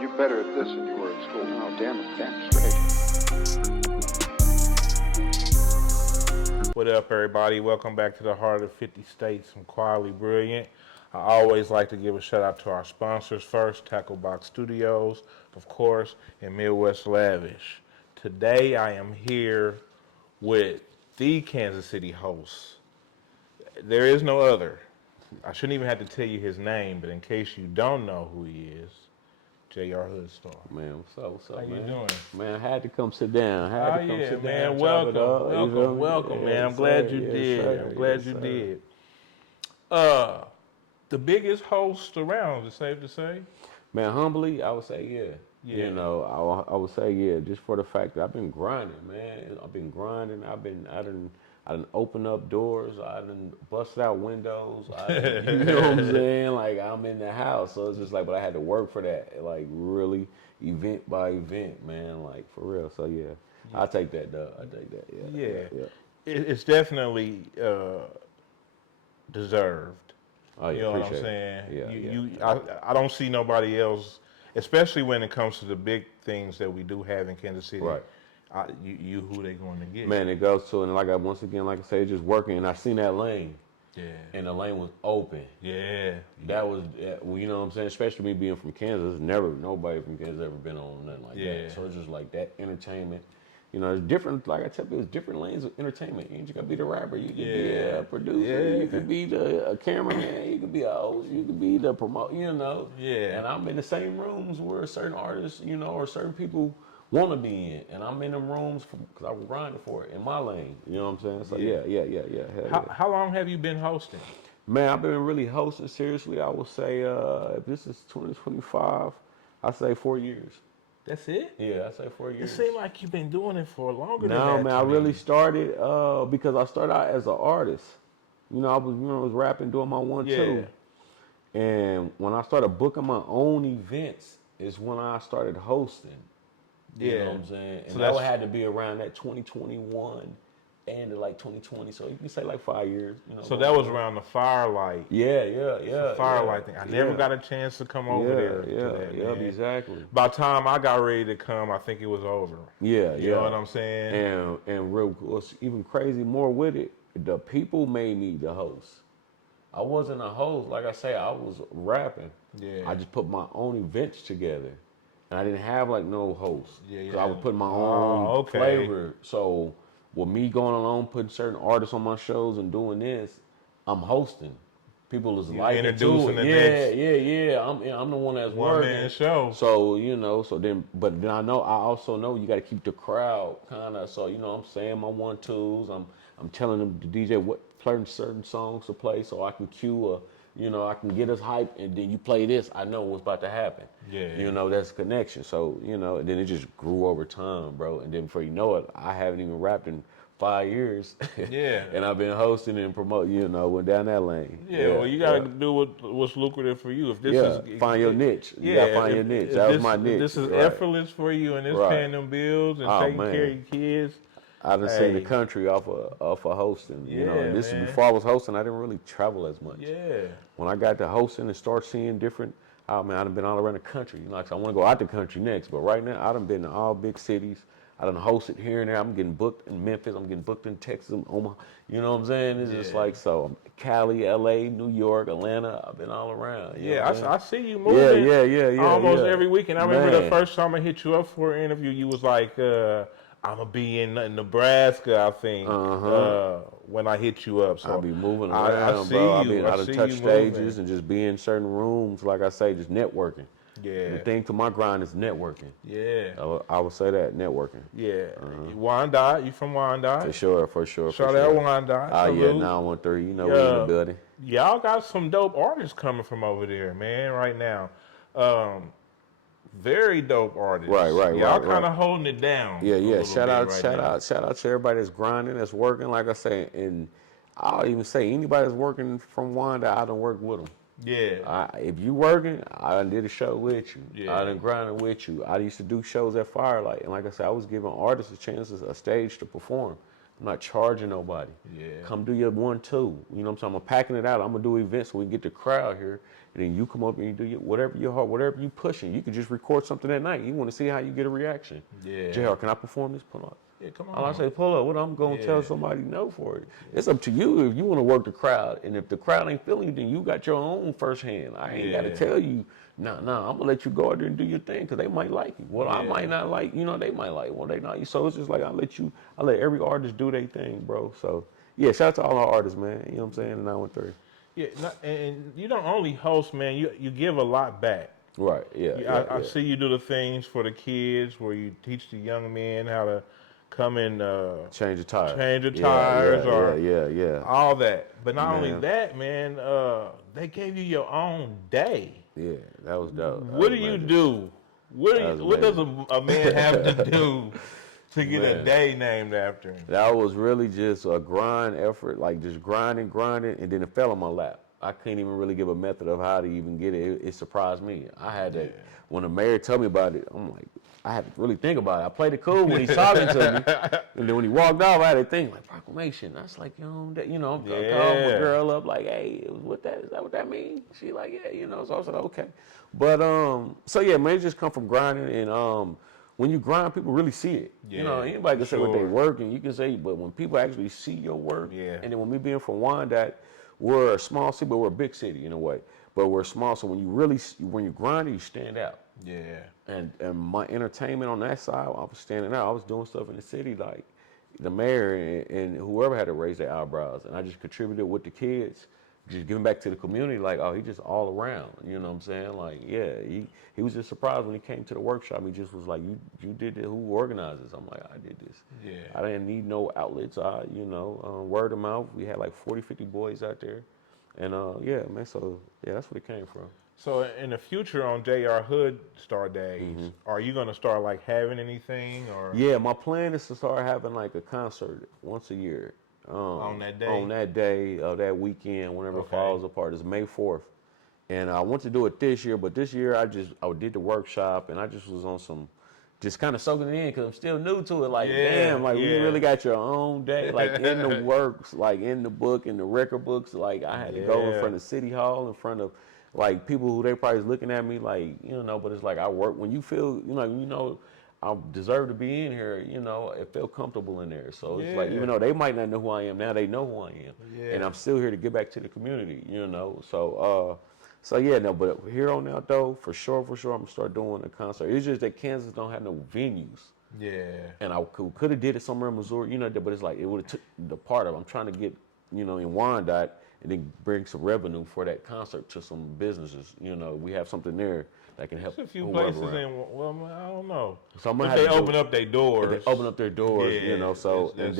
You're better at this than you were at school. Oh, damn straight. What up, everybody? Welcome back to the Heart of 50 States. I'm Quietly Brilliant. I always like to give a shout out to our sponsors first, Tackle Box Studios, of course, and Midwest Lavish. Today I am here with the Kansas City host. There is no other. I shouldn't even have to tell you his name, but in case you don't know who he is, JR Hoodstar. Man, what's up, How man? you doing? Man, I had to come sit down. Man. Welcome, man. I'm glad you did. I'm glad you did. The biggest host around, is it safe to say? Man, humbly, I would say yeah. You know, I would say yeah, just for the fact that I've been grinding, man. I've been grinding. I done opened up doors. I done busted out windows. You know what I'm saying? Like, I'm in the house. So it's just like, but I had to work for that. Like, really, event by event, man. Like, for real. So, yeah. I take that, dog. I take that, yeah. It's definitely deserved. Oh, yeah, you know what I'm saying? Yeah, I don't see nobody else, especially when it comes to the big things that we do have in Kansas City. Right. You who they going to get? Man, it goes to, and once again, like I say, just working, and I seen that lane. Yeah. And the lane was open. Yeah. That was, well, you know what I'm saying? Especially me being from Kansas, nobody from Kansas ever been on nothing like that. So it's just like that entertainment. You know, it's different, like I tell people, it's different lanes of entertainment. You ain't just gotta be the rapper. You can be a producer. You can be a cameraman. You can be a host. You can be the promoter, you know. Yeah. And I'm in the same rooms where certain artists, you know, or certain people want to be in. And I'm in them rooms because I was grinding for it in my lane. You know what I'm saying? So, yeah. How long have you been hosting? Man, I've been really hosting seriously. I would say, if this is 2025, I say 4 years. That's it? Yeah, I say 4 years. It seemed like you've been doing it for longer than that. No, man, I really started because I started out as an artist. You know, I was rapping, doing my 1-2. And when I started booking my own events is when I started hosting. You know what I'm saying? And so that had to be around that 2021 and like 2020. So you can say like 5 years. You know, so that was around the Firelight. Yeah. Firelight thing. I never got a chance to come over there. Yeah, exactly. By the time I got ready to come, I think it was over. Yeah. You know what I'm saying? And real, what's even crazy more with it, the people made me the host. I wasn't a host. Like I say, I was rapping. Yeah. I just put my own events together. And I didn't have like no host. I was putting my own flavor. So with me going along, putting certain artists on my shows and doing this, I'm hosting. People is like introducing the next. Yeah. I'm the one that's working. One-man show. So, you know, but then I also know you got to keep the crowd kind of. So, you know, I'm saying my 1-2s. I'm telling them the DJ what certain songs to play so I can cue I can get us hyped, and then you play this, I know what's about to happen. Yeah. You know, that's a connection. So, you know, and then it just grew over time, bro. And then before you know it, I haven't even rapped in 5 years. Yeah. And I've been hosting and promoting, went down that lane. Well, you got to do what's lucrative for you. If this is find your niche. You got to find your niche. That was my niche. This is effortless for you, and it's paying them bills and taking care of your kids. I done seen the country off of hosting, you know. And this is before I was hosting. I didn't really travel as much. Yeah. When I got to hosting and start seeing different, I done been all around the country. You know, I want to go out the country next, but right now I done been in all big cities. I done hosted here and there. I'm getting booked in Memphis. I'm getting booked in Texas, Omaha. You know what I'm saying? It's just like so. Cali, LA, New York, Atlanta. I've been all around. I see you moving. Yeah. Almost every week. And I remember the first time I hit you up for an interview, you was like, I'm going to be in Nebraska, I think, when I hit you up. So I'll be moving around, bro. I done touch stages and just be in certain rooms, like I say, just networking. Yeah. The thing to my grind is networking. Yeah. I would say that, networking. Yeah. Wyandotte, you from Wyandotte? For sure. Shout out Wyandotte. Oh, yeah, 913, you know, we in the building. Y'all got some dope artists coming from over there, man, right now. Very dope artists. Right. Y'all kind of holding it down. Yeah. Shout out to everybody that's grinding, that's working. Like I say, and I'll even say anybody that's working from Wyandotte, I done work with them. Yeah. If you working, I done did a show with you. Yeah. I done grinded with you. I used to do shows at Firelight, and like I said, I was giving artists a chance, a stage to perform. I'm not charging nobody. Yeah. Come do your 1-2. You know what I'm saying? I'm packing it out. I'm gonna do events so we can get the crowd here and then you come up and you do whatever your heart, whatever you pushing. You can just record something at night. You want to see how you get a reaction. Yeah. JR, can I perform this? Pull up. Yeah, come on. All I say, pull up. What I'm going to tell somebody no for it. It's up to you if you want to work the crowd. And if the crowd ain't feeling you, then you got your own firsthand. I ain't got to tell you, nah, I'm going to let you go out there and do your thing because they might like you. Well, I might not like, they might like, well, they not. So it's just like I let every artist do their thing, bro. So, yeah, shout out to all our artists, man. You know what I'm saying? In 913. Yeah, and you don't only host, man. You give a lot back. Right, I see you do the things for the kids where you teach the young men how to come and change the tires. All that. But not only that, man, they gave you your own day. Yeah, that was dope. What do you do? What does a man have to do to get a day named after him? That was really just a grind effort, like just grinding, and then it fell on my lap. I couldn't even really give a method of how to even get it. It surprised me. I had to, when the mayor told me about it, I'm like, I had to really think about it. I played it cool when he's talking to me. And then when he walked off, I had to think, like, proclamation. That's like, I'm called my girl up, like, hey, is that what that means? She like, yeah, So I was like, okay. But, so yeah, man, it just come from grinding. And when you grind, people really see it. Yeah, anybody can say what they work, and you can say, but when people actually see your work, and then when me being from Wyandotte, we're a small city, but we're a big city in a way. But we're small, so when you grind, you stand out. Yeah. And my entertainment on that side, I was standing out. I was doing stuff in the city like the mayor and whoever had to raise their eyebrows. And I just contributed with the kids, just giving back to the community like, oh, he just all around. You know what I'm saying? Like, yeah, he was just surprised when he came to the workshop. He just was like, you did it. Who organized this? I'm like, I did this. Yeah. I didn't need no outlets. Word of mouth. We had like 40, 50 boys out there. And yeah, man, so yeah, that's where it came from. So in the future on JR Hoodstar days, are you gonna start like having anything or? Yeah, my plan is to start having like a concert once a year. On that day? On that day, that weekend, whenever it falls apart. It's May 4th. And I want to do it this year, but this year I did the workshop and I just was on some, just kind of soaking it in because I'm still new to it. Like, damn, like you really got your own day, like in the works, like in the book, in the record books. Like I had to go in front of City Hall, in front of like people who they probably looking at me like, but it's like I work, when you feel, I deserve to be in here, it felt comfortable in there. So it's like, even though they might not know who I am, now they know who I am. Yeah. And I'm still here to get back to the community, So yeah, no, but here on out though, for sure, I'm gonna start doing a concert. It's just that Kansas don't have no venues. Yeah. And I could have did it somewhere in Missouri, but it's like, it would have took the part of, I'm trying to get, in Wyandotte, and then bring some revenue for that concert to some businesses. We have something there that can help. There's a few places I don't know. So I'm gonna have they open up their doors. They open up their doors, so that's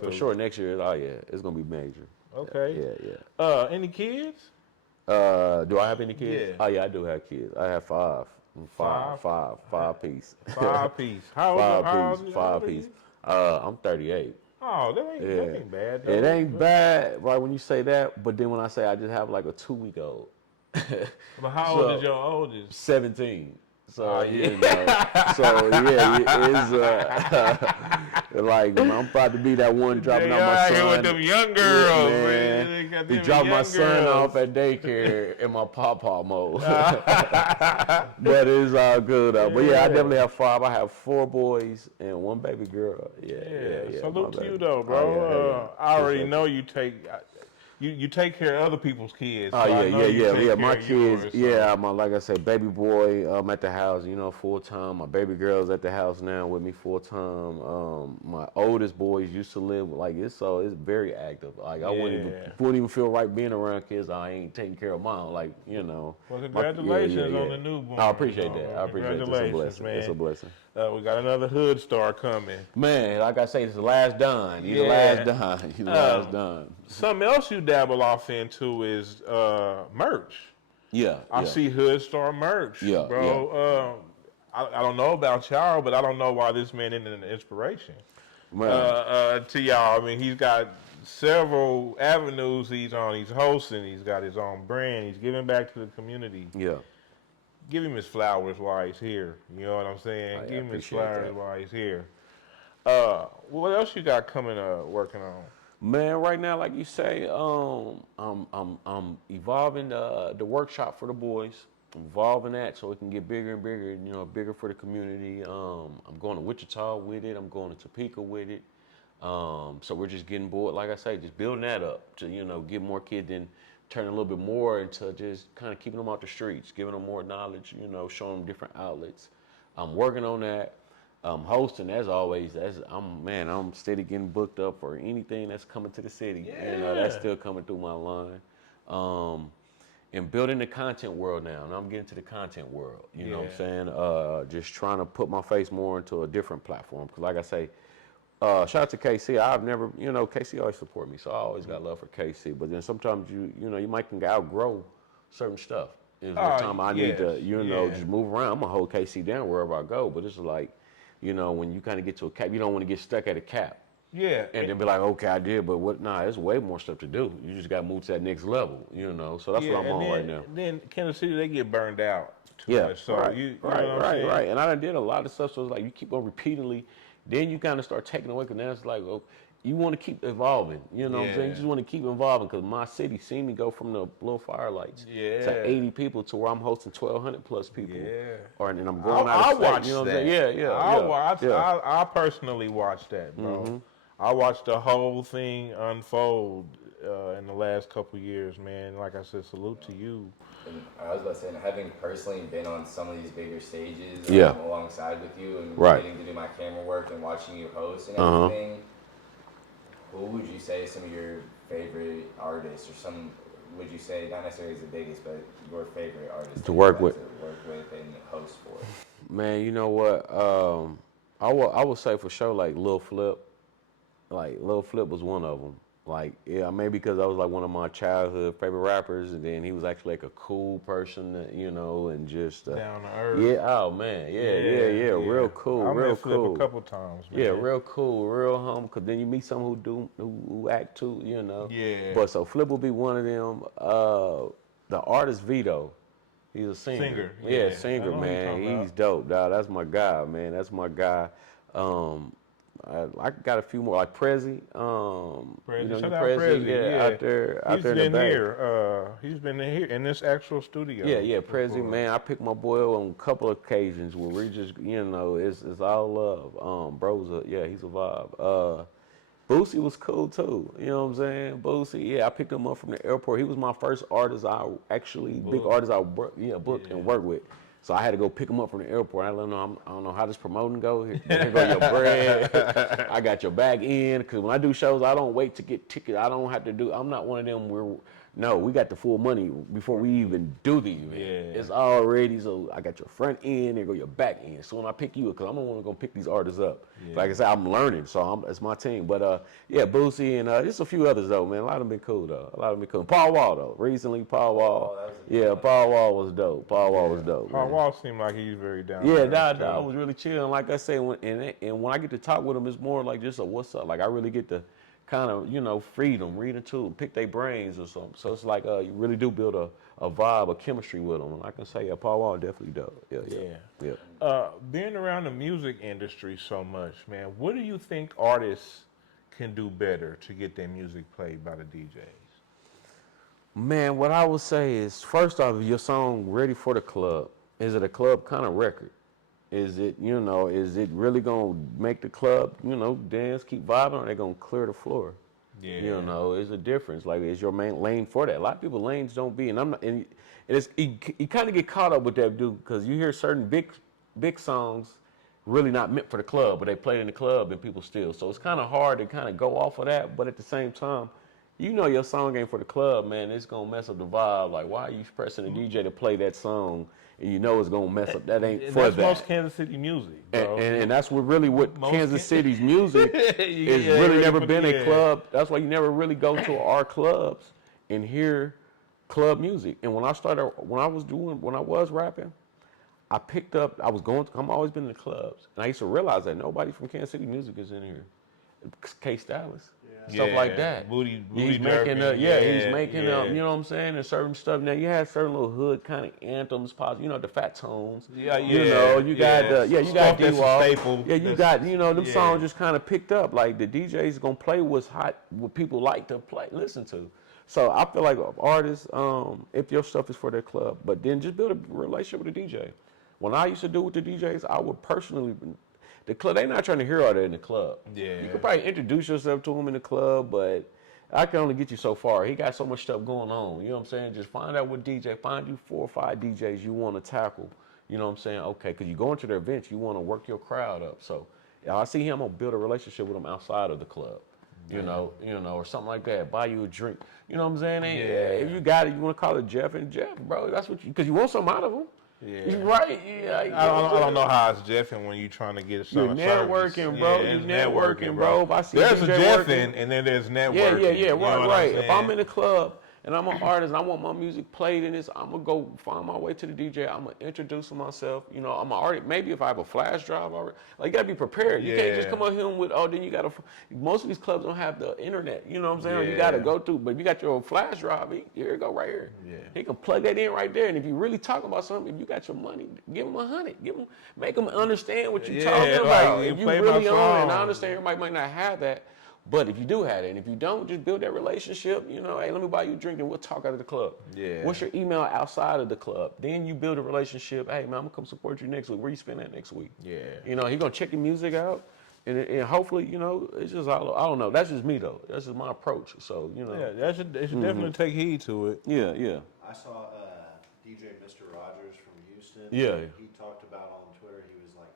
for sure next year, it's gonna be major. Okay. Yeah. Any kids? Do I have any kids? Yeah. Oh yeah, I do have kids. I have five piece. 5 piece. How old? Five piece. I'm 38. Oh, that ain't bad. Though. It ain't bad, right? When you say that, but then when I say I just have like a 2-week-old. But how old is your oldest? 17. So it's like I'm about to be that one dropping out my son. With them young girls, man. He dropped my son off at daycare in my pawpaw mode. But it's all good. But yeah, I definitely have 5. I have 4 boys and 1 baby girl. Yeah. Salute to you though, bro. I already know you take. You take care of other people's kids. Oh, yeah. My kids, like I said, baby boy at the house, full time. My baby girl's at the house now with me full time. My oldest boys used to live like it's very active. Like I wouldn't even feel right being around kids. I ain't taking care of mine. Like Well, congratulations on the newborn. I appreciate that. I appreciate it. It's a blessing. Man. It's a blessing. We got another Hoodstar coming. Man, like I say, it's the last done. You're the last done. You're the last done. Something else you dabble off into is merch. Yeah. I see Hoodstar merch, bro. Yeah. I don't know about y'all, but I don't know why this man isn't an inspiration to y'all. I mean, he's got several avenues he's on. He's hosting. He's got his own brand. He's giving back to the community. Yeah. Give him his flowers while he's here. You know what I'm saying? Give him his flowers while he's here. What else you got coming up, working on? Man, right now, like you say, I'm evolving the workshop for the boys. I'm evolving that so it can get bigger and bigger, bigger for the community. I'm going to Wichita with it. I'm going to Topeka with it. So we're just getting bored, like I say, just building that up to, get more kids and turn a little bit more into just kind of keeping them out the streets, giving them more knowledge, showing them different outlets. I'm working on that. Hosting, as always, I'm steady getting booked up for anything that's coming to the city. Yeah. That's still coming through my line. And building the content world now, and I'm getting to the content world. You know what I'm saying? Just trying to put my face more into a different platform. Because like I say, shout out to KC. I've never, KC always support me, so I always got love for KC. But then sometimes you might can outgrow certain stuff. There's one time I need to, just move around. I'm gonna hold KC down wherever I go. But it's like, when you kind of get to a cap, you don't want to get stuck at a cap. Yeah. And then be like, okay, I did, but what? Nah, there's way more stuff to do. You just got to move to that next level, So that's what I'm on right now. Then Kansas City, they get burned out too much. So right. And I done did a lot of stuff. So it's like you keep on repeatedly, then you kind of start taking away. Because now it's like, you want to keep evolving. You know what I'm saying? You just want to keep evolving. Because my city seen me go from the little firelights to 80 people to where I'm hosting 1,200 plus people. Yeah. And I'm going out of state. You know what I'm saying? I personally watched that, bro. Mm-hmm. I watched the whole thing unfold in the last couple years, man. Like I said, salute to you. And I was about to say, having personally been on some of these bigger stages alongside with you and getting to do my camera work and watching you host and everything, who would you say is some of your favorite artists, or some, would you say, not necessarily the biggest, but your favorite artist to work with and host for? Man, you know what? I would say for sure, like Lil Flip. Like Lil Flip was one of them. Like, maybe because I was like one of my childhood favorite rappers, and then he was actually like a cool person, and just down to earth. Yeah, oh man, yeah, real cool, real cool. Flip a couple times, man. Yeah, real cool, real humble. Cause then you meet someone who act too, Yeah. But so Flip will be one of them. The artist Vito, he's a singer. Singer, man. He's dope, dog. That's my guy, man. That's my guy. I got a few more, like Prezi. Shout out Prezi. Out there in the back. He's been here in this actual studio. Yeah, Prezi, man. I picked my boy on a couple of occasions where we just, it's all love. Bro's he's a vibe. Boosie was cool too. You know what I'm saying? Boosie, I picked him up from the airport. He was my first artist big artist I booked and worked with. So I had to go pick him up from the airport. I let him know I don't know how this promoting go. Here go your bread. I got your bag in. Because when I do shows, I don't wait to get tickets. I don't have to do. I'm not one of them we got the full money before we even do the event. Yeah. It's already, so I got your front end, there go your back end. So when I pick you up, because I'm the one going to pick these artists up. Yeah. Like I said, I'm learning, so it's my team. But Boosie and just a few others though, man. A lot of them been cool though. Paul Wall though. Recently, Paul Wall. Paul Wall was dope. Paul Wall seemed like he's very down. I was really chilling. Like I say, when I get to talk with him, it's more like just a what's up. Like I really get to kind of, feed them, read into them, pick their brains or something. So it's like you really do build a vibe, a chemistry with them. And I can say, Paul Wall definitely dope. Yeah. Being around the music industry so much, man, what do you think artists can do better to get their music played by the DJs? Man, what I would say is, first off, your song ready for the club. Is it a club kind of record? Is it, is it really going to make the club, dance, keep vibing, or are they going to clear the floor? Yeah. It's a difference. Like, is your main lane for that? A lot of people lanes don't be, and I'm not, and you kind of get caught up with that, dude, because you hear certain big songs really not meant for the club, but they play in the club and people still. So it's kind of hard to kind of go off of that, but at the same time, your song ain't for the club, man. It's going to mess up the vibe. Like, why are you pressing the DJ to play that song? And it's going to mess up. That ain't for that. That's most Kansas City music, bro. And that's what Kansas City's music is really never been a club. That's why you never really go to our clubs and hear club music. And when I was rapping, I'm always been in the clubs. And I used to realize that nobody from Kansas City music is in here. K Stylus. stuff like that. Booty he's making he's making you know what I'm saying, and certain stuff. Now you have certain little hood kind of anthems, the Fat Tones. You got you got D-Wall. Yeah, you got them songs just kind of picked up. Like the DJ's gonna play what's hot, what people like to listen to. So I feel like artists, if your stuff is for their club, but then just build a relationship with the DJ. When I used to do with the DJs, I would personally, the club, they're not trying to hear all that in the club. Yeah. You could probably introduce yourself to them in the club, but I can only get you so far. He got so much stuff going on. You know what I'm saying? Just find out what DJ, find you 4 or 5 DJs you want to tackle. You know what I'm saying? Okay, because you go into their events, you want to work your crowd up. So I see him, I'm going to build a relationship with him outside of the club. You know, or something like that. Buy you a drink. You know what I'm saying? If you got it, you want to call it Jeff, bro. That's what because you want something out of him. Yeah. You're right. Yeah. I don't know how it's Jeffing when you're trying to get something. You're networking, bro. You're networking, bro. If I see there's a Jeffing and then there's networking. Yeah. Right. If I'm in the club and I'm an artist and I want my music played in this, I'm going to go find my way to the DJ. I'm going to introduce myself. You know, I'm an artist. Maybe if I have a flash drive already. Like, you got to be prepared. You can't just come up here with, then you got to, most of these clubs don't have the internet. You know what I'm saying? Yeah. You got to go through. But if you got your flash drive, here you go right here. Yeah. He can plug that in right there. And if you're really talking about something, if you got your money, give him 100. Make them understand what you're talking about. If you really on it, and I understand everybody might not have that. But if you do have it, and if you don't, just build that relationship. You know, hey, let me buy you a drink and we'll talk out of the club. Yeah. What's your email outside of the club? Then you build a relationship. Hey, man, I'm going to come support you next week. Where you spend that next week? Yeah. You know, he's going to check your music out. And hopefully, you know, it's just, I don't know. That's just me, though. That's just my approach. So, you know. Yeah, they should definitely take heed to it. Yeah. I saw DJ Mr. Rogers from Houston. Yeah. He talked about on Twitter, he was like,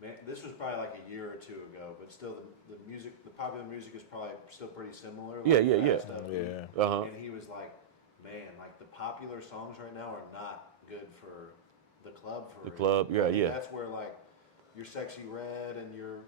man, this was probably like a year or two ago, but still the music, the popular music is probably still pretty similar. Like stuff. And he was like, man, like the popular songs right now are not good for the club. That's where like your Sexy Red and your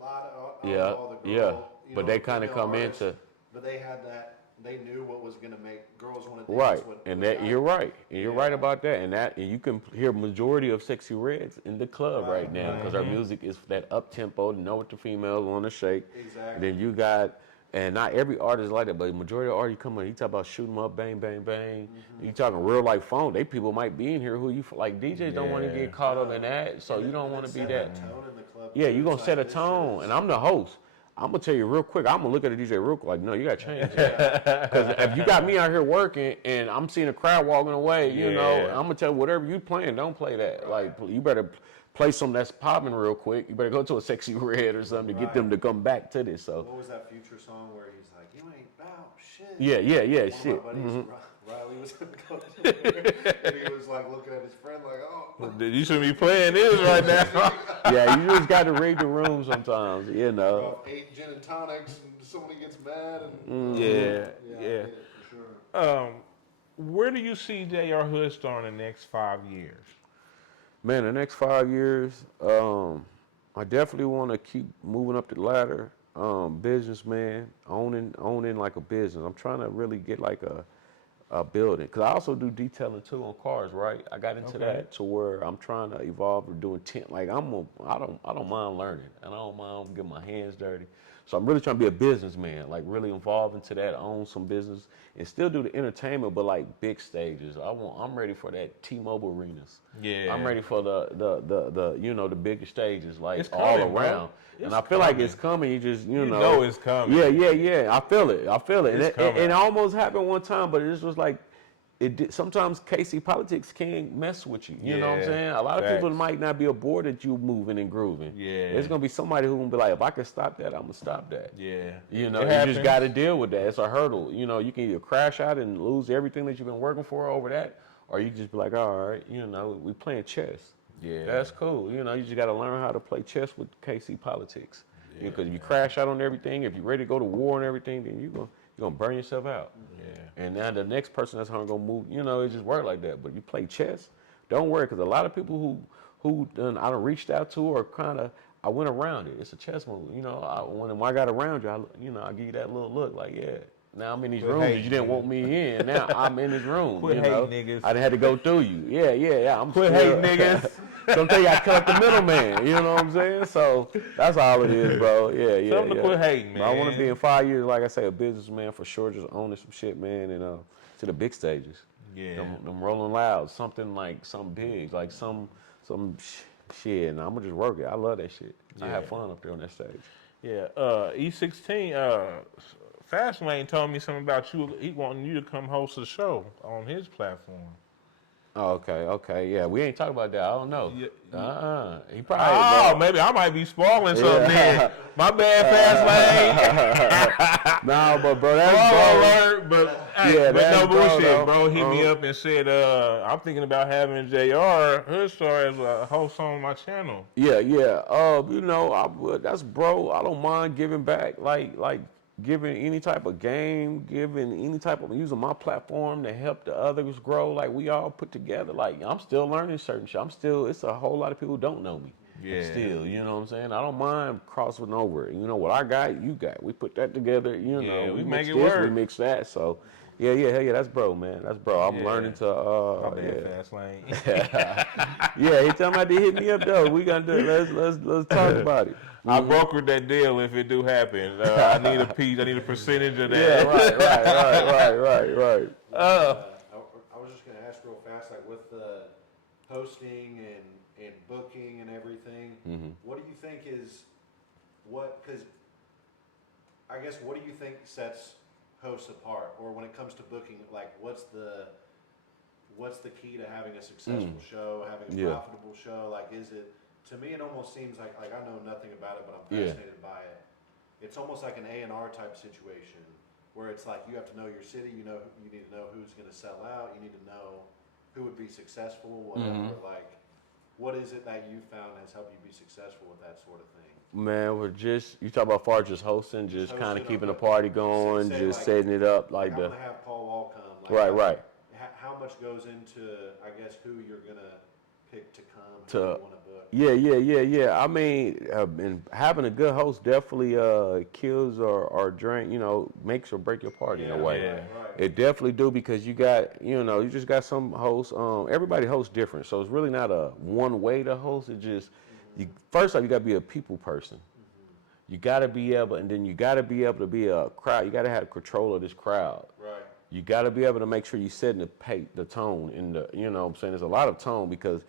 all the girl, but they kind of come artists, into. But they had that. They knew what was going to make girls want to dance. Right, and that you're right. And you're right about that. And you can hear majority of Sexy Reds in the club right now because our music is that up tempo. Know what the females want to shake. Exactly. And then you got, and not every artist like that, but the majority of artists come in. You talk about shoot 'em up, bang, bang, bang. You talking real life phone. They people might be in here who you like. DJs don't want to get caught up in that, so you don't want to be that. Tone in the club you're gonna set a tone, and I'm the host. I'm gonna tell you real quick. I'm gonna look at the DJ real quick. Like, no, you gotta change that. Because if you got me out here working and I'm seeing a crowd walking away, you know, I'm gonna tell you whatever you playing, don't play that. Like, you better play something that's popping real quick. You better go to a Sexy Red or something to get them to come back to this. So. What was that Future song where he's like, "You ain't about shit"? Yeah, shit. Riley was gonna go to there, and he was like looking at his friend like, "Oh, you shouldn't be playing this right now." Yeah, you just got to read the room sometimes, you know. 8 gin and tonics, and somebody gets mad, and yeah. For sure. Where do you see JR Hoodstar in the next 5 years? Man, the next 5 years, I definitely want to keep moving up the ladder. Businessman, owning like a business. I'm trying to really get like a building, because I also do detailing too on cars, right? I got into that to where I'm trying to evolve or doing tent. Like I don't mind learning, and I don't mind getting my hands dirty. So I'm really trying to be a businessman, like really involved into that, own some business, and still do the entertainment, but like big stages. I'm ready for that T-Mobile arenas. Yeah. I'm ready for the you know, the bigger stages, like it's all coming, around. And I feel like it's coming. You just you know it's coming. Yeah. I feel it. And it almost happened one time, but it just was like. Sometimes KC politics can mess with you. You know what I'm saying? A lot of people might not be aboard that you moving and grooving. Yeah. There's going to be somebody who will be like, if I can stop that, I'm going to stop that. Yeah. You know, you just got to deal with that. It's a hurdle. You know, you can either crash out and lose everything that you've been working for over that, or you just be like, all right, you know, we playing chess. Yeah. That's cool. You know, you just got to learn how to play chess with KC politics. Yeah. Because if you crash out on everything, if you're ready to go to war and everything, then you're going to burn yourself out. Yeah. And now the next person that's going to move, you know, it just work like that. But you play chess, don't worry, because a lot of people who I done reached out to or kind of, I went around it. It's a chess move. You know, when I got around you, I give you that little look like, yeah, Now I'm in these rooms that you didn't want me in. Now I'm in this room. Quit hating niggas. I done had to go through you. Yeah. I'm quit hating niggas. Sometimes I cut the middleman. You know what I'm saying? So that's all it is, bro. Yeah. Something to quit hating, man. But I want to be in 5 years, like I say, a businessman for sure, just owning some shit, man, and to the big stages. Yeah. Them Rolling Loud, something big, like some shit, and I'm gonna just work it. I love that shit. I have fun up there on that stage. Yeah. E16. Fastlane told me something about you. He wanting you to come host a show on his platform. Oh, okay. Yeah, we ain't talking about that. I don't know. He probably. Oh, maybe I might be spoiling something there. My bad, Fastlane. No, but bro, that's alert. But hey, no bullshit, bro. Hit me up and said, I'm thinking about having JR Hoodstar as a host on my channel. Yeah. That's bro. I don't mind giving back, like giving any type of game, using my platform to help the others grow. Like we all put together. Like I'm still learning certain shit. It's a whole lot of people who don't know me. Yeah. Still, you know what I'm saying? I don't mind crossing over. You know what I got, you got. We put that together. We make it this, work. We mix that. So. Yeah, that's bro, man. That's bro. I'm learning to Fast lane. Yeah, he talking about to hit me up though. We gonna do it. Let's talk about it. I brokered that deal if it do happen. I need a piece. I need a percentage of that. Yeah, right. I was just gonna ask real fast, like with the hosting and booking and everything. What do you think is because I guess what do you think sets hosts apart, or when it comes to booking, like what's the key to having a successful show, having a profitable show? Like, is it, to me, it almost seems like I know nothing about it, but I'm fascinated by it. It's almost like an A&R type situation where it's like you have to know your city, you need to know who's going to sell out, you need to know who would be successful, whatever. Like, what is it that you found has helped you be successful with that sort of thing? Man, you talk about far just hosting, just kind of keeping the party going, just like, setting it up like I'm gonna have Paul Wall come. Like, right. How much goes into, I guess, who you're gonna pick to come, who you want to book? Yeah. I mean, and having a good host definitely kills or drain, makes or break your party in a way. Right. It definitely do, because you got, you just got some hosts. Everybody hosts different, so it's really not a one way to host. It just first off, you got to be a people person. You got to be able, and then you got to be able to be a crowd. You got to have control of this crowd. Right. You got to be able to make sure you're setting the tone in the, what I'm saying? There's a lot of tone, because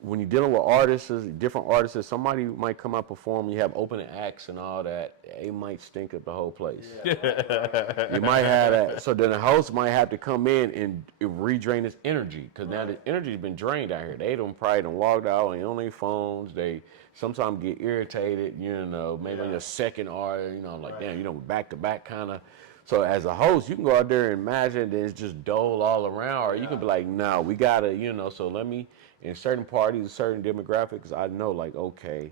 when you're dealing with artists, different artists, somebody might come out perform, you have opening acts and all that, it might stink up the whole place. Yeah. You might have that. So then the host might have to come in and redrain this energy, because now the energy's been drained out here. They probably logged out on their phones. They sometimes get irritated, maybe on your second art, like, damn, back to back kind of. So as a host, you can go out there and imagine that it's just dull all around, or you can be like, no, we gotta, so let me, in certain parties, certain demographics, I know, like, okay,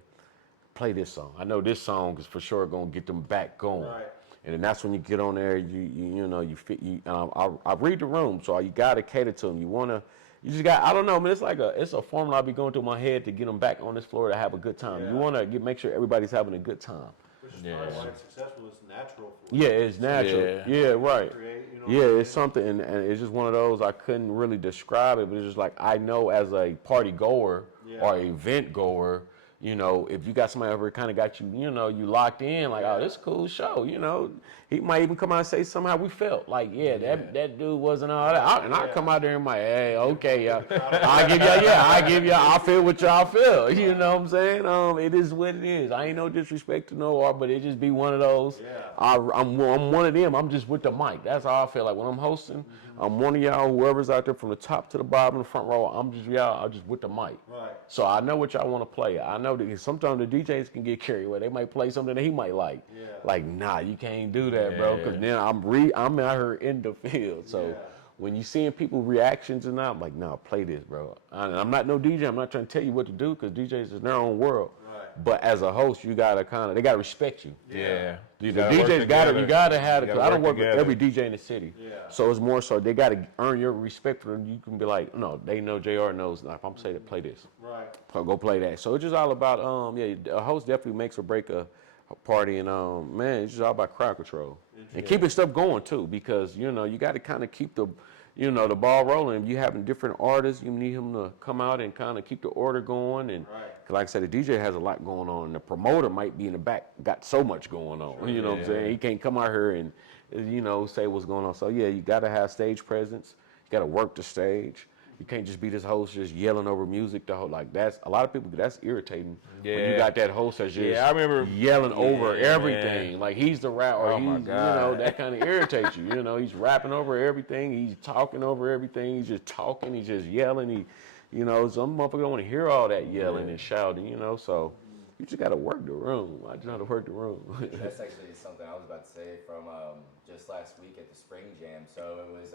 play this song. I know this song is for sure gonna get them back going. Right. And then that's when you get on there, I read the room, so you gotta cater to them. You just got, I don't know, man, it's a formula I'll be going through my head to get them back on this floor to have a good time. Yeah. You wanna make sure everybody's having a good time. Which is probably why it's successful. It's natural for you. Yeah, it's natural. Yeah, right. It's something, and it's just one of those, I couldn't really describe it, but it's just like, I know as a party goer or event goer, if you got somebody over kind of got you, you locked in, like, oh, this is a cool show, he might even come out and say somehow we felt like, that dude wasn't all that. And I come out there and I'm like, hey, okay, I give you, I feel what y'all feel. You know what I'm saying? It is what it is. I ain't no disrespect to no art, but it just be one of those. Yeah. I'm one of them. I'm just with the mic. That's how I feel. Like when I'm hosting, I'm one of y'all, whoever's out there from the top to the bottom, the front row. I'm just with the mic. Right. So I know what y'all want to play. I know that sometimes the DJs can get carried away. They might play something that he might like. Yeah. Like, nah, you can't do that, bro. Because then I'm out here in the field. So when you seeing people reactions and I'm like, nah, play this, bro. I'm not no DJ. I'm not trying to tell you what to do, because DJs is their own world. Right. But as a host, you gotta they gotta respect you. Yeah. The DJs you gotta have it. I don't work with every DJ in the city. Yeah. So it's more so they gotta earn your respect for them. You can be like, no, they know JR knows. If I'm saying play this. Right. Go play that. So it's just all about a host definitely makes or break a partying. Man, it's just all about crowd control and keeping stuff going too, because you got to kind of keep the the ball rolling. If you having different artists, you need him to come out and kind of keep the order going. And like I said, the DJ has a lot going on. The promoter might be in the back, got so much going on. You know what I'm saying? He can't come out here and say what's going on. So yeah, you got to have stage presence. You got to work the stage. You can't just be this host just yelling over music. That's a lot of people. That's irritating. Yeah. When you got that host that's just I remember yelling over everything. Man. Like he's the rap, or my God. that kind of irritates you. He's rapping over everything. He's talking over everything. He's just talking. He's just yelling. Some motherfuckers don't want to hear all that yelling and shouting. So you just got to work the room. I just know how to work the room. That's actually something I was about to say from just last week at the Spring Jam. So it was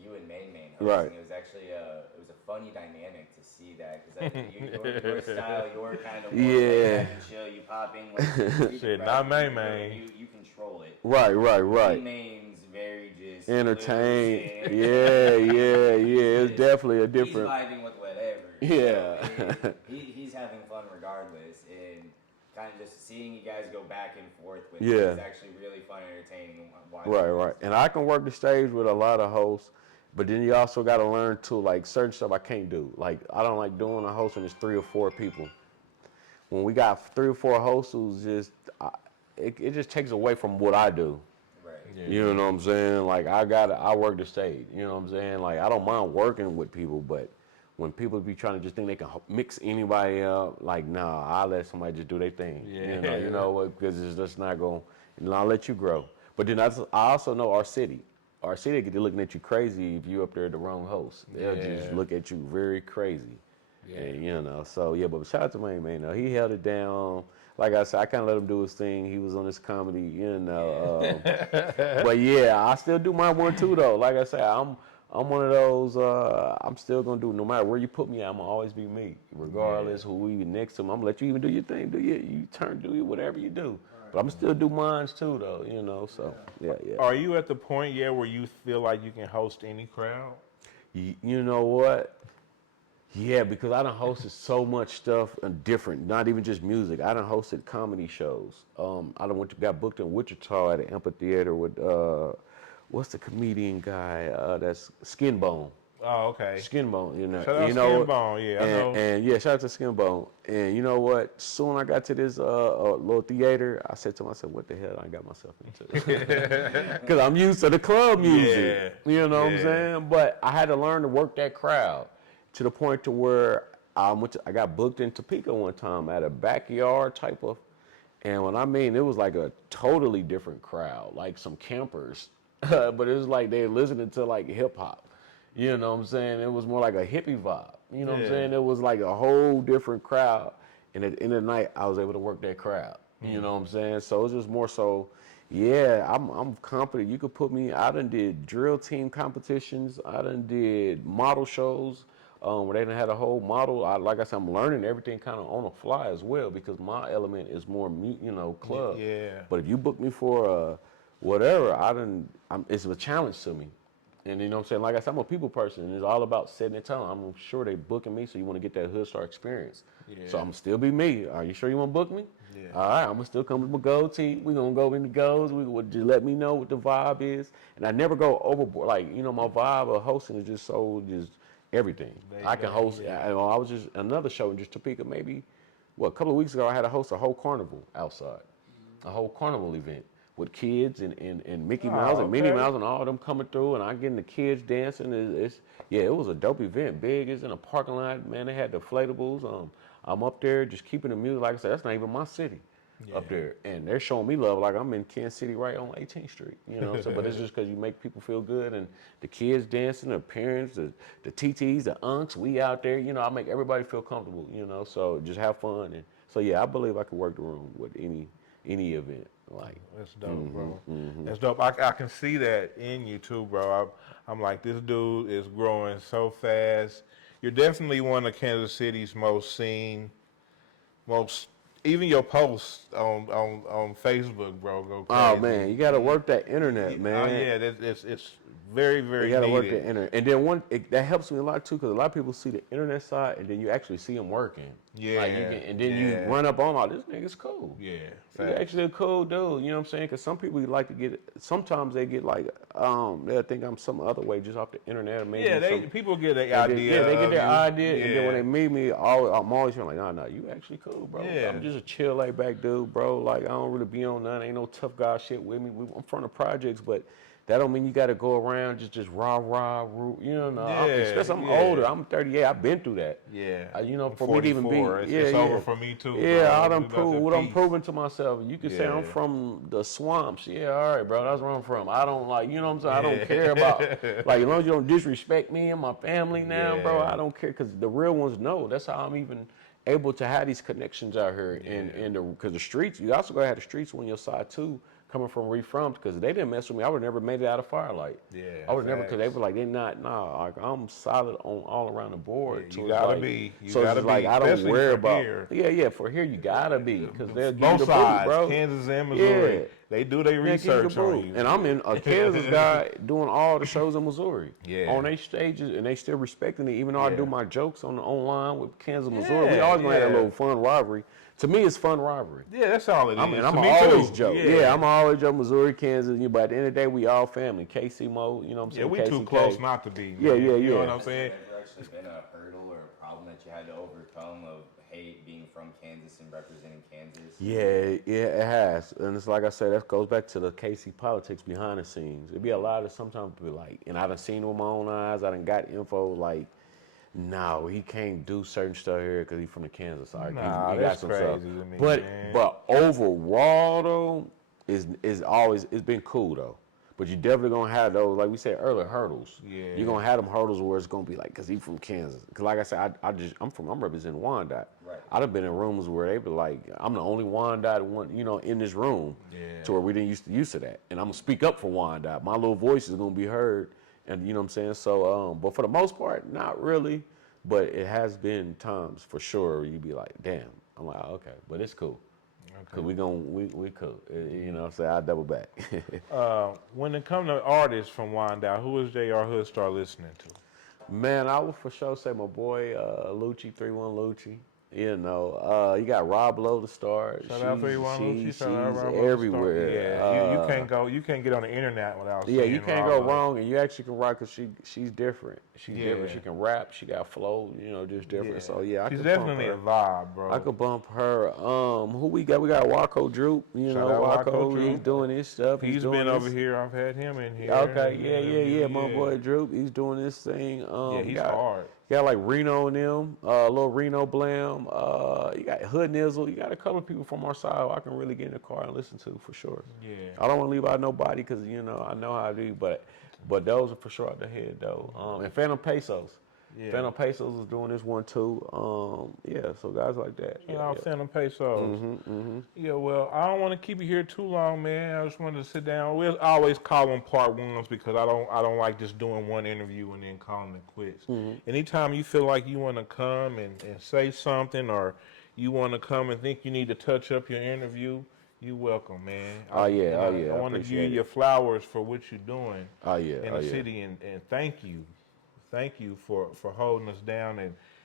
you and Main hosting. Right. It was actually it was a funny dynamic to see that, because your style, your kind of more chill. You pop in like shit, not Main. You control it. Right. Main's very just entertained. Yeah. It's definitely a different. He's vibing with whatever. Yeah. So he's having fun regardless, and kind of just seeing you guys go back and forth with it is actually really fun and entertaining. Right. And I can work the stage with a lot of hosts, but then you also got to learn to, like, certain stuff I can't do. Like, I don't like doing a host when there's 3 or 4 people. When we got 3 or 4 hosts who's just, it just takes away from what I do. Right. Yeah. You know what I'm saying? Like, I work the stage. You know what I'm saying? Like, I don't mind working with people, but when people be trying to just think they can mix anybody up, like, nah, I'll let somebody just do their thing. Yeah. You know what? Because it's just not going, and I'll let you grow. But then I also know our city. Our city get to looking at you crazy if you up there the wrong host. They'll just look at you very crazy. Yeah. And, so yeah, but shout out to Main. He held it down. Like I said, I kind of let him do his thing. He was on his comedy, but yeah, I still do my one too though. Like I said, I'm one of those. I'm still gonna do, no matter where you put me at, I'm gonna always be me, regardless who we next to. I'm gonna let you even do your thing. Do whatever you do. But I'm still do mines too though. So yeah. Are you at the point yet where you feel like you can host any crowd? You know what? Yeah, because I done hosted so much stuff and different, not even just music. I done hosted comedy shows. I done got booked in Wichita at an amphitheater with what's the comedian guy? That's Skinbone. Oh, okay. Skinbone, Shout out Skinbone, yeah, I know. And yeah, shout out to Skinbone. And you know what? Soon I got to this little theater, I said to myself, what the hell I got myself into? Because I'm used to the club music. Yeah. You know what I'm saying? But I had to learn to work that crowd to the point to where I got booked in Topeka one time at a backyard type of, and when I mean, it was like a totally different crowd, like some campers, but it was like they listening to like hip hop. You know what I'm saying? It was more like a hippie vibe. You know what I'm saying? It was like a whole different crowd. And at the end of the night, I was able to work that crowd. You know what I'm saying? So it's just more so, yeah, I'm confident. You could put me, I done did drill team competitions. I done did model shows where they done had a whole model. Like I said, I'm learning everything kind of on the fly as well, because my element is more, club. Yeah. But if you book me for whatever, it's a challenge to me. And you know what I'm saying? Like I said, I'm a people person, and it's all about setting the tone. I'm sure they booking me, so you want to get that Hoodstar experience. Yeah. So I'm still be me. Are you sure you want to book me? Yeah. All right, I'm going to still come with my gold tee. We're going to go in the golds. Just let me know what the vibe is. And I never go overboard. Like, my vibe of hosting is just everything. I can host. Yeah. I was just another show in just Topeka, maybe, a couple of weeks ago, I had to host a whole carnival outside, a whole carnival event with kids and Mickey Mouse and Minnie Mouse and all of them coming through, and I getting the kids dancing. It was a dope event. Big, it's in a parking lot, man. They had the inflatables. I'm up there just keeping the music. Like I said, that's not even my city up there, and they're showing me love like I'm in Kansas City, right on 18th Street. You know what I'm saying? But it's just because you make people feel good, and the kids dancing, the parents, the TTs, the unks, we out there. I make everybody feel comfortable. So just have fun, and so yeah, I believe I can work the room with any event. Like, that's dope, bro. That's dope. I can see that in you too, bro. I'm like, this dude is growing so fast. You're definitely one of Kansas City's most seen, even your posts on Facebook, bro, go crazy. Oh man, you got to work that internet, man. Yeah, it's very, very. You got to work the internet, and then that helps me a lot too, because a lot of people see the internet side, and then you actually see them working. Yeah. Like and then you run up on like, this nigga's cool. Yeah. He's actually a cool dude. You know what I'm saying? Because some people like to get. Sometimes they get like they'll think I'm some other way just off the internet or maybe. Yeah, people get their idea. They get their idea, yeah. and then when they meet me, I'm always feeling like, nah, you actually cool, bro. Yeah. I'm just a chill, laid back dude, bro. Like I don't really be on none. Ain't no tough guy shit with me. I'm from the projects, but that don't mean you got to go around just rah. You know, especially I'm older. I'm 38. I've been through that. Yeah. You know, for 44. me to even be, it's over for me too. Yeah, bro. I done proved what I'm proving to myself. You can say I'm Yeah. from the swamps. Yeah, all right, bro. That's where I'm from. I don't like, you know what I'm saying? I don't care about, like, as long as you don't disrespect me and my family now, bro, I don't care. Because the real ones know. That's how I'm even able to have these connections out here. Because the streets, you also got to have the streets on your side too. Coming from where we from, because they didn't mess with me, I would have never made it out of Firelight. Yeah, I would never, because they were like, they're not, like, I'm solid on all around the board. Yeah, you gotta like, be. You so gotta it's like, be, I don't worry about. Here. For here, you gotta be, because they'll give Both you the sides, boot, bro. Kansas and Missouri. Yeah. They do their research on you. And I'm in a Kansas guy doing all the shows in Missouri. Yeah. On their stages, and they still respecting it, even though I do my jokes on the online with Kansas, Missouri. We always gonna have that little fun rivalry. To me, it's fun rivalry. Yeah, that's all it is. And I'm always joke. Yeah, I'm always joke Missouri, Kansas. But at the end of the day, we all family. KC Mo, you know what I'm saying? Yeah, we too close not to be. Man. Yeah. You know what I'm saying? Has there actually been a hurdle or a problem that you had to overcome of hate being from Kansas and representing Kansas? Yeah, it has. And it's like I said, that goes back to the KC politics behind the scenes. It'd be a lot of sometimes be like, and I done seen it with my own eyes. I done got info like, no, he can't do certain stuff here because he's from the Kansas side. Nah, he that's got some crazy stuff. to me, but man. but overall though, is always it's been cool though. But you definitely gonna have those, like we said earlier, hurdles. Yeah. You're gonna have them hurdles where it's gonna be like, cause he from Kansas. Cause like I said, I'm representing Wyandotte. Right. I'd have been in rooms where they be like, I'm the only Wyandotte one, you know, in this room. Yeah. To where we didn't used to that. And I'm gonna speak up for Wyandotte. My little voice is gonna be heard. And you know what I'm saying? So but for the most part, not really. But it has been times for sure where you be like, damn. I'm like, okay, but it's cool. Cause we cool. You know what I'm saying? I double back. When it comes to artists from Wyandotte, who is JR Hoodstar listening to? Man, I would for sure say my boy Lucci, 31 Lucci. You know, you got Rob Lowe the star. Shout out 31 Lucci. She's Shout out Rob everywhere. Yeah, you can't get on the internet without. Yeah, you can't go Rob wrong, and you actually can rock because she's different. She's Yeah. different. She can rap. She got flow. You know, just different. Yeah. So yeah, she's I could definitely a bump her. vibe, bro. I could bump her. Who we got? We got Waco Droop. You Shout know, out Waco Waco. Droop. He's doing his stuff. He's doing been his... over here. I've had him in here. Okay, yeah. My boy Droop. He's doing this thing. Yeah, he's hard. You got like Reno and them, little Reno Blam. You got Hood Nizzle. You got a couple of people from our side I can really get in the car and listen to for sure. Yeah. I don't want to leave out nobody because you know I know how to do, but those are for sure out the head though. And Phantom Pesos. Yeah. Phantom Pesos is doing this one too. Yeah, so guys like that. Shout out Phantom Pesos. Yeah, well, I don't want to keep you here too long, man. I just wanted to sit down. We'll always call them part ones because I don't like just doing one interview and then calling it quits. Anytime you feel like you want to come and say something or you want to come and think you need to touch up your interview, you welcome, man. I want to give you your flowers for what you're doing in the city and thank you. Thank you for holding us down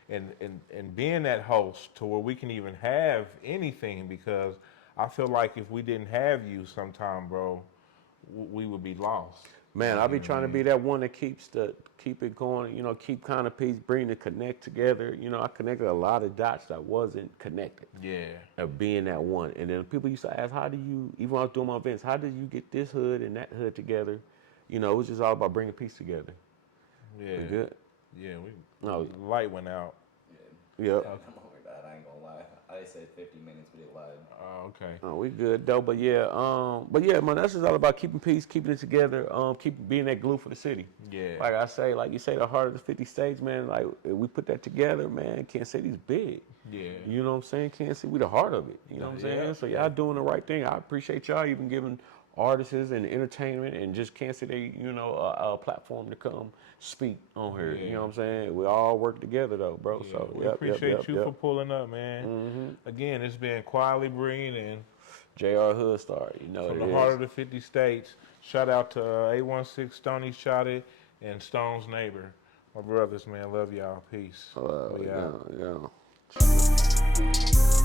and being that host to where we can even have anything because I feel like if we didn't have you sometime, bro, we would be lost. Man, I be trying to be that one that keep it going, you know, keep kind of peace, bring the connect together. You know, I connected a lot of dots that wasn't connected. Yeah. Of being that one. And then people used to ask, how do you, even when I was doing my events, how did you get this hood and that hood together? You know, it was just all about bringing peace together. Yeah. We good? Yeah, the light went out. Yeah. I'm over that. I ain't gonna lie. I said 50 minutes, but it lied. Oh, okay. Oh, we good though, but yeah, man, that's just all about keeping peace, keeping it together, keep being that glue for the city. Yeah. Like I say, like you say, the heart of the 50 states, man. Like if we put that together, man. Kansas City's big. Yeah. You know what I'm saying? Kansas City, we the heart of it. You know what I'm saying? So y'all doing the right thing. I appreciate y'all even giving artists and entertainment and just Kansas City, you know, a platform to come speak on here. You know what I'm saying? We all work together though, bro. Yeah, So we appreciate you for pulling up, man. Again, it's been quietly brilliant and JR Hoodstar, you know, from the heart of the 50 states. Shout out to 816 Stoney Shot It and Stone's Neighbor. My brothers, man, love y'all. Peace. Yeah. much.